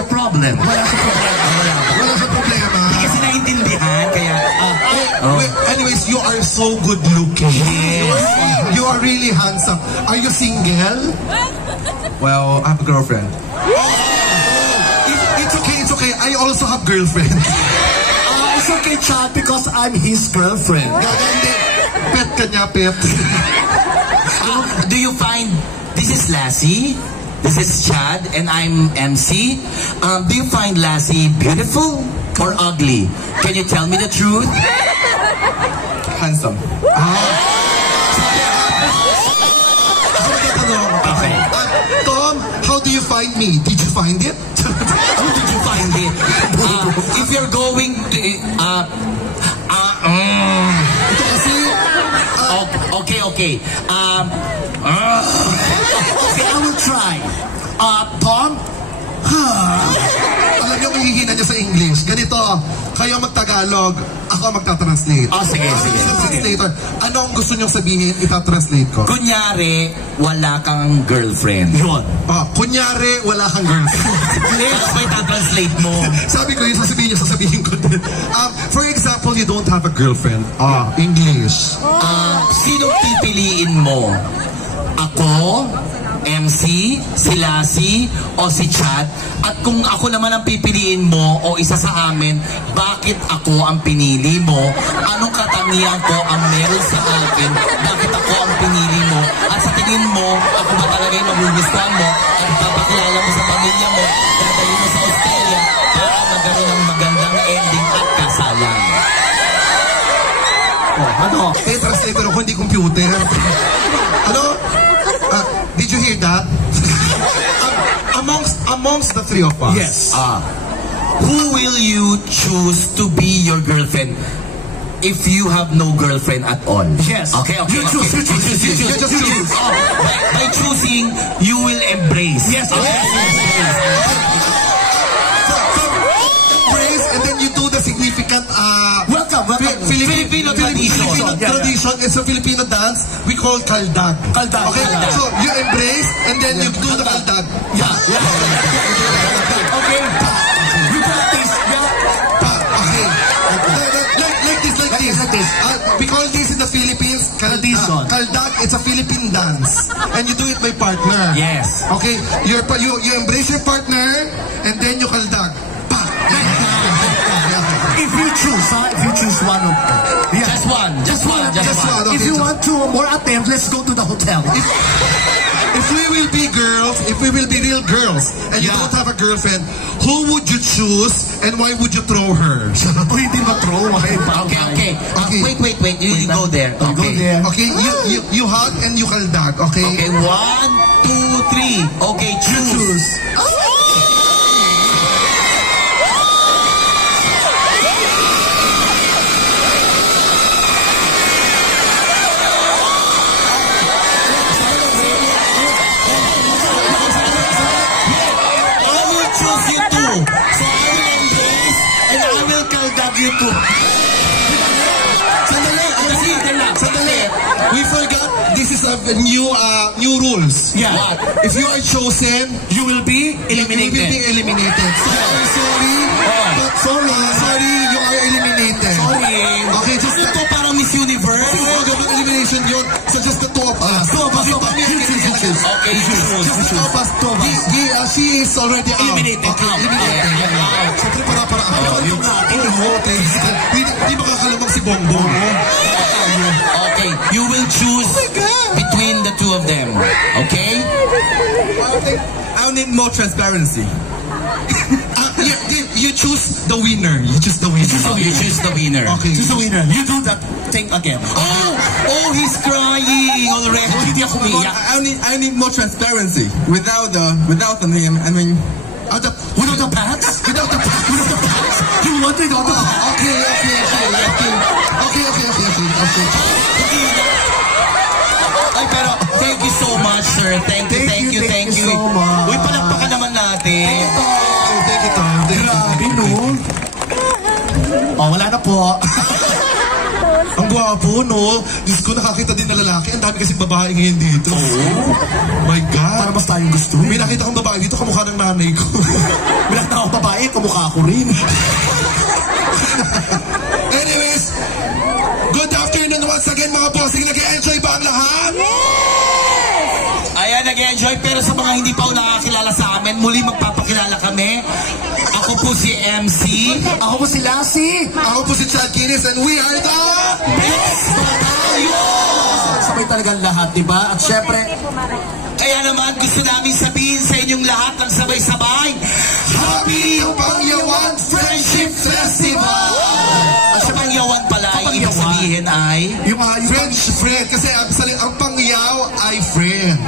your problem? Wala sa problema. Wala sa problema. Hindi kasi naiintindihan, kaya... Anyways, you are so good looking. Yes. You are really handsome. Are you single? Well, I have a girlfriend. It's okay. I also have girlfriend. It's okay, Chad, because I'm his girlfriend. Gaganda. Pet ka niya, pet. Do you find... This is Lassie, this is Chad, and I'm MC. Do you find Lassie beautiful or ugly? Can you tell me the truth? Handsome. Okay. Tom, how do you find me? Did you find it? How did you find it? If you're going to... Ito kasi... Okay. Okay, I will try. Tom? Alam niyo, hihina niya sa English. Ganito, kayo mag-Tagalog, ako magta-translate. Sige. Translator, ano ang gusto niyong sabihin, ita-translate ko? Kunyari, wala kang girlfriend. Yun. Kunyari, wala kang girlfriend. Yes, may ta-translate mo. Sabi ko yun, sasabihin ko din. For example, you don't have a girlfriend. English. Sinong pipiliin mo? Ako, MC, si Lassie, o si Chad? At kung ako naman ang pipiliin mo o isa sa amin, bakit ako ang pinili mo? Anong katangian ko ang meron sa akin? Bakit ako ang pinili mo? At sa tingin mo, ako ba talaga yung magugustuhan mo? At ipapakilala mo sa pamilya mo, dadali mo sa Australia para magkaroon ng magandang ending at kasalan. Translator ako, hindi computer. Did you hear that? Amongst the three of us. Yes. Who will you choose to be your girlfriend if you have no girlfriend at all? Yes. Okay. You choose. By choosing, you will embrace. Yes. Embrace, and then you do the significant Welcome. Filipino tradition is a Filipino dance we call kaldag. Okay, so you embrace and then you do the kaldag. Yeah. Okay. You practice. Okay. Like this. We call this in the Philippines Tradition. Kaldag. It's a Philippine dance, and you do it by partner. Yes. Okay. You embrace your partner and then you kaldag. If you choose one of them. Yeah. Just one. Okay, If you want two or more attempts, let's go to the hotel. If we will be girls, if we will be real girls, and you don't have a girlfriend, who would you choose and why would you throw her? Hindi ma-throw. Okay. Wait. You go there. Go there. Okay, you hug and you kaldag. Okay. Okay, 1, 2, 3. Okay, choose. You too. Sandali. We forgot this is a new rules. Yeah. What? If you are chosen, You will be eliminated. You will be eliminated. Sorry, you are eliminated. Sorry. Okay, just Ito parang Miss Universe. elimination yun. So just the two of us. Okay, Just the two of us. She is already out. Eliminated. Eliminated. Siyempre para hindi makakalamang si Bongbong. Okay, you will choose between the two of them. Okay? I need more transparency. You choose the winner. You choose the winner. You choose the winner. Okay. Choose the winner. You do that thing again. Oh, he's crying already. Hindi ako umiyak. I need more transparency. Without the name, I mean, Without the pants? Without the pants? You want it on the pants? Okay. Ay, pero thank you so much, sir. Thank you so much. Uy, palakpakan naman natin. Thank you. Grabe, no? Wala na po. Ang gwapo, no? Diyos ko, nakakita din na lalaki. Ang dami kasing babae ngayon dito. Oh my God. Para mas tayong gusto. May nakita kong babae dito, kamukha ng nanay ko. May nakita akong babae, kamukha ako rin. Anyways, good afternoon once again mga bossing. Nag-enjoy ba ang lahat? Ayan, nag-enjoy. Pero sa mga hindi pa nakakilala sa amin, muli magpapakilala kami. Ako po si MC. Ako po si Lassie. Ako po si Chad Kinis and we are the Sabay talagang lahat, diba? At syempre, kaya naman gusto namin sabihin sa inyong lahat ng sabay-sabay, Happy Pangyawan Friendship Festival! At sa Pangyawan pala, ibig sabihin ay Yung friend. Kasi ang Pangyaw ay friend.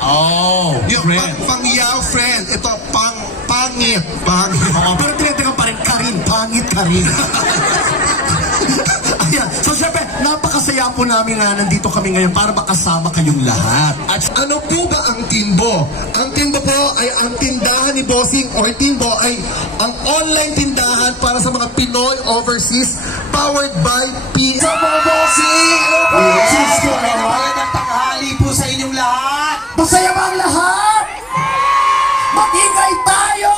oh, Yung friend. Pangyaw friend. Ito, pangit. oo, pero tinatawag pa rin ka rin, pangit ka rin. Ayan, so syempre, napakasaya po namin na nandito kami ngayon para makasama kayong lahat. At ano po ba ang Timbo? Ang Timbo po ay ang tindahan ni Bossing or Timbo ay ang online tindahan para sa mga Pinoy overseas powered by P. Sa mga Bossing! Hello po! Magandang tanghali po sa inyong lahat. Masaya ba ang lahat? Mag-ingay tayo!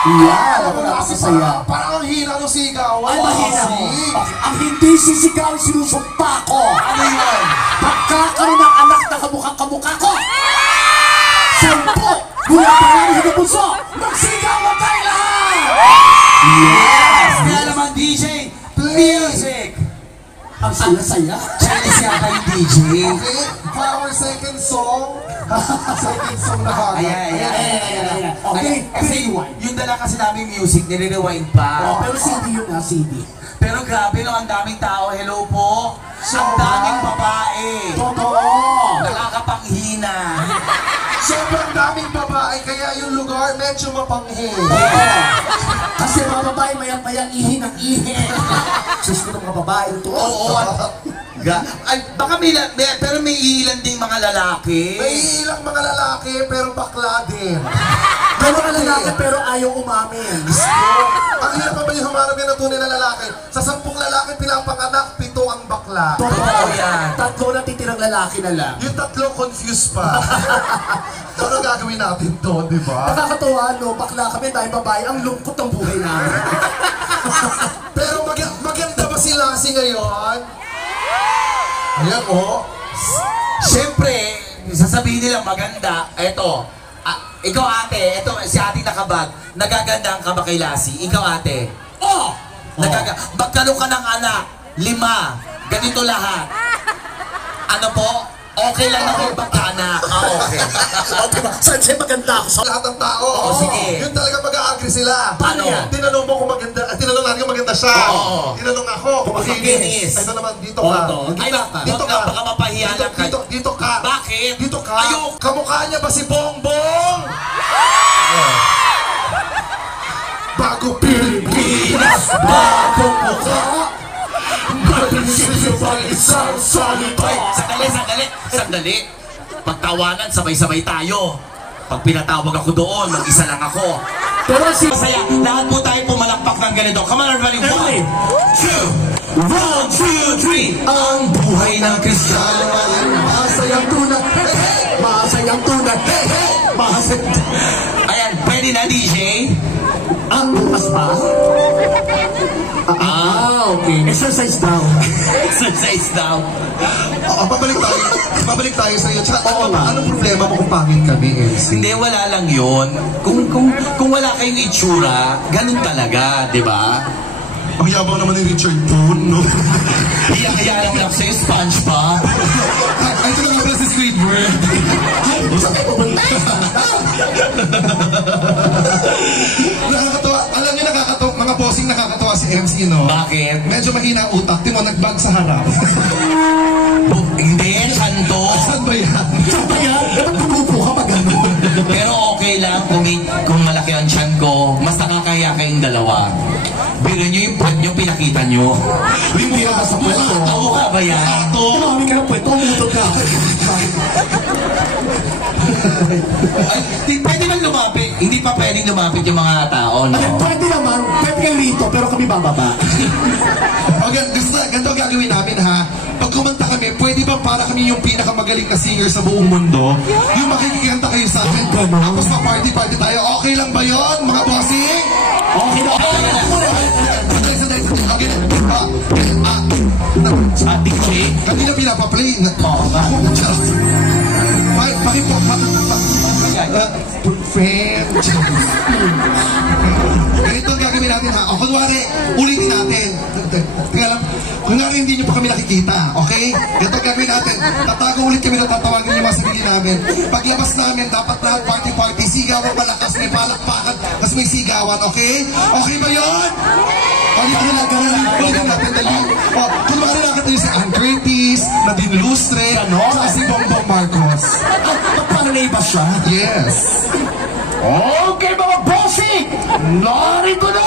Yan, ako nakakasaya. Parang ang hina ng sigaw. Ay, mahina mo. Ang hindi sisigaw, sinusumpa ko. Ano yun? Pagkakaroon ng anak na kamukha ko. Sampo, mula pangalan sa puso, magsigaw mo tayo lahat! Yes! Kaya naman DJ, music! Ang saya-saya. Chinese yata yung DJ. Okay, for our second song na kagad. Ayan. Okay, Kasi yung dala kasi namin music, nire-rewind pa. pero CD yun na, CD. Pero grabe no, ang daming tao. Hello po. Ang daming babae. Totoo. Nakakapanghina. Sobrang daming babae, kaya yung lugar medyo mapanghi. Kasi mga babae, mayang ihi ng ihi. Sus ko ng mga babae ito. Oo. Ay, baka pero may ilan ding mga lalaki. May ilang mga lalaki, pero bakla din. May mga lalaki pero ayaw umamin. Ang hirap pa ba yung humarap yan ng tunay na lalaki? Sa 10 lalaki pinapanganak, 7 ang bakla. Totoo yan. 3 na titirang lalaki na lang. Yung 3 confused pa. Ano gagawin natin to, di ba? Nakakatawa, no? Bakla kami dahil babae. Ang lungkot ng buhay namin. Pero maganda ba si Lassie ngayon? Ayan, oh. Siyempre, sasabihin nila maganda. Eto, ikaw ate, eto si ate nakabag. Nagagandaan ka ba kay Lassie? Ikaw ate. Oh! Magkaroon ka ng anak, 5. Ganito lahat. Ano po? Okay lang ako magkaanak. Okay. Okay ba? Saan siya maganda ako? Sa lahat ng tao. Oo, sige. Yun talaga mag-a-agree sila. Paano? Tinanong mo kung maganda, tinanong natin kung maganda siya. Oo. Tinanong ako kung makinis. Ito naman, dito ka. Ay, Dito ka. baka mapahiya lang ka. Dito ka. Bakit? Dito ka. Ayok. Kamukha niya ba si Bongbong? Bago Pilipinas, bagong mukha. Prinsipyo pang isang salita. Sandali. Pagtawanan, sabay-sabay tayo. Pag pinatawag ako doon, mag-isa lang ako. Pero si... Masaya, lahat po tayo pumalakpak ng ganito. Come on everybody, 1, 2, 1, 2, 3. Ang buhay ng kristal. Masayang tunay. Masayang tunay. Masayang... Ayan, pwede na DJ? Ang bukas pa? Okay. Exercise daw. Exercise daw. Pabalik tayo sa iyo. Tsaka, Oo nga. anong problema mo kung pangit kami, MC? Hindi, wala lang yun. Kung wala kayong itsura, ganun talaga, di ba? Ang yabang naman ni Richard Poon, no? Hiya-hiya lang sa'yo, SpongeBob. Ay, ito nga pala si Squidward. Nakakatawa. Alam niyo, nakakatawa. Mga bossing nakakatawa si MC, no? Bakit? Medyo mahina ang utak. Di mo, nagbag sa harap. Hindi, santo. Saan ba yan? Saan ba yan? Dapat tumupo ka pa gano'n. Pero okay lang kung malaki ang tiyan ko, mas nakakahiya kayong dalawa. Biro nyo yung puwet nyo, pinakita nyo. Hindi ka sa pweto. Ako ka ba yan? Tumami ka ng pweto, umutod ka. Ay, pwede bang lumapit? Hindi pa pwedeng lumapit yung mga tao, no? Ay, pwede naman, pwede kayo rito, pero kami bababa. Okay, ganito gagawin namin ha. Pag kumanta kami, pwede ba para kami yung pinakamagaling na singer sa buong mundo? Yung makikikanta kayo sa akin, tapos pa-party-party tayo. Okay lang ba yon mga bossing? Okay na. Okay na. DJ? Kanina pinapaplay. Ako, pakipo. Friend. Ganito ang gagawin natin ha. O kunwari, ulitin natin. Teka lang. Kunwari hindi nyo pa kami nakikita. Okay? Ganito ang gagawin natin. Tatago ulit kami na tatawagin yung mga sibili namin. Paglabas namin, dapat lahat party-party. Sigawan malakas, may palakpakan, tapos may sigawan. Okay? Okay ba yun? O, di ba ulitin natin dali. O, kunwari nakatayo si Ann Curtis, Nadine Lustre, saka si Bongbong Marcos. Paano na iba siya? Yes. Okay mga bossing! Narito na